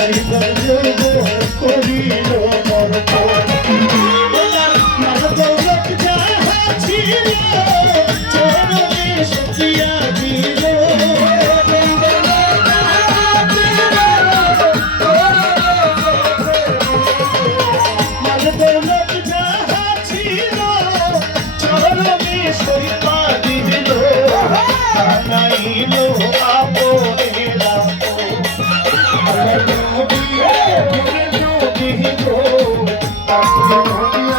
জীবন যোগ করিল মরণ মাল দৌলত যাহা ছিল চরণে সকিয়া দিল মাল দৌলত যাহা ছিল চরণে সইপা দিল নাইল আপনেরা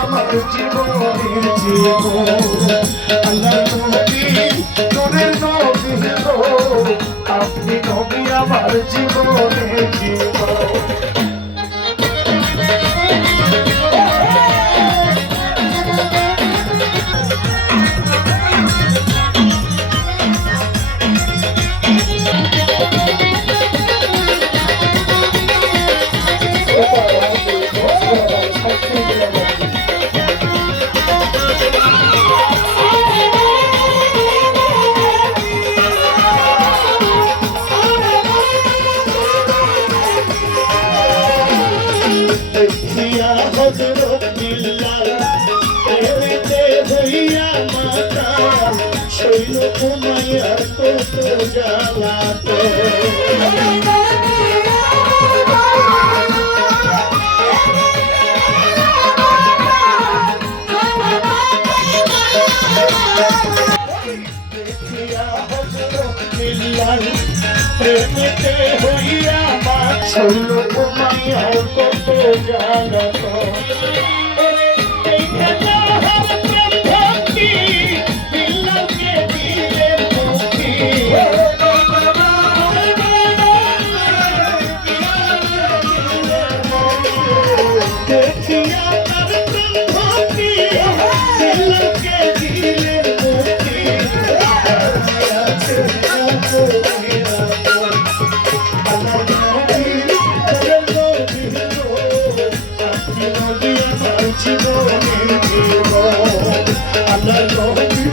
আমার জীবনের জীবন আল্লাহ নবী নূরের নবী গো আপনি নবী আমার জীবনের জীবন দেখিয়া হযরত বিল্লাল প্রেমেতে হইয়া মাতাল শৈল ঘুমাইয়ার কত জ্বালাতন দেখিয়া হযরত বিল্লাল প্রেমেতে হইয়া শৈল ঘুমাইয়ার কত জ্বালাতন দেখিয়া তার প্রেম ভক্তি দিলকে দিলের মুক্তি আছে জীবনের জীবন আল্লাহ নবী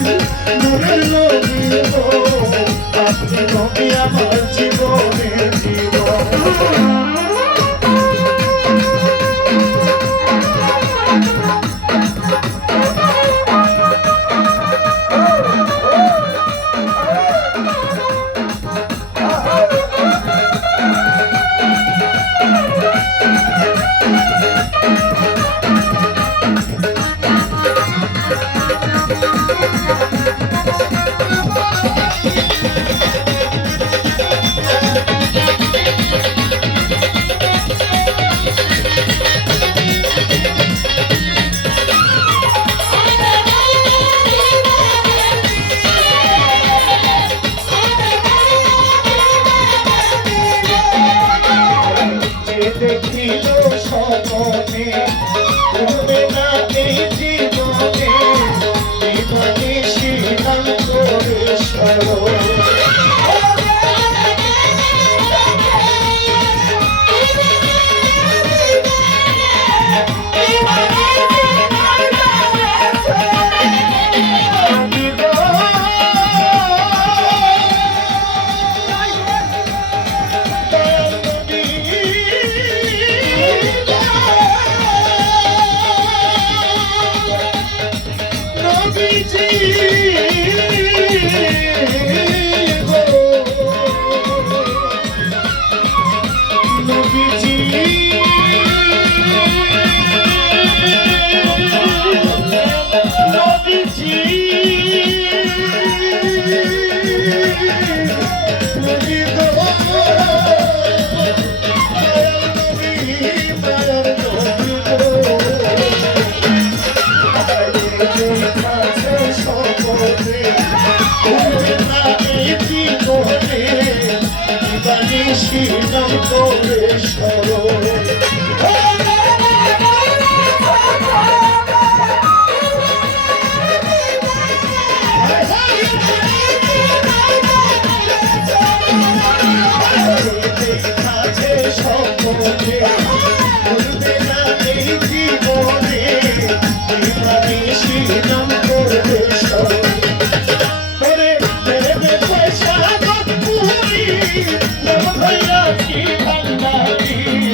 নূরের নবী গো আপনি নবী আমার জীবনের জীবন দেখিল স্বপনে ভুলবে না এই জীবনে বিমানে শ্রীরামপুরেশ্বর भैया की भंडारी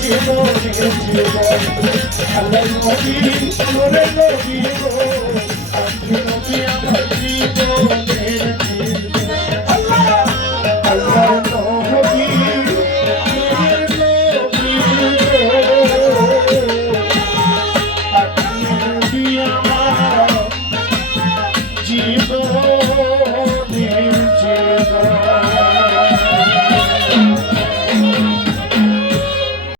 জীবনের জীবন আল্লাহ নবী নূরে নবী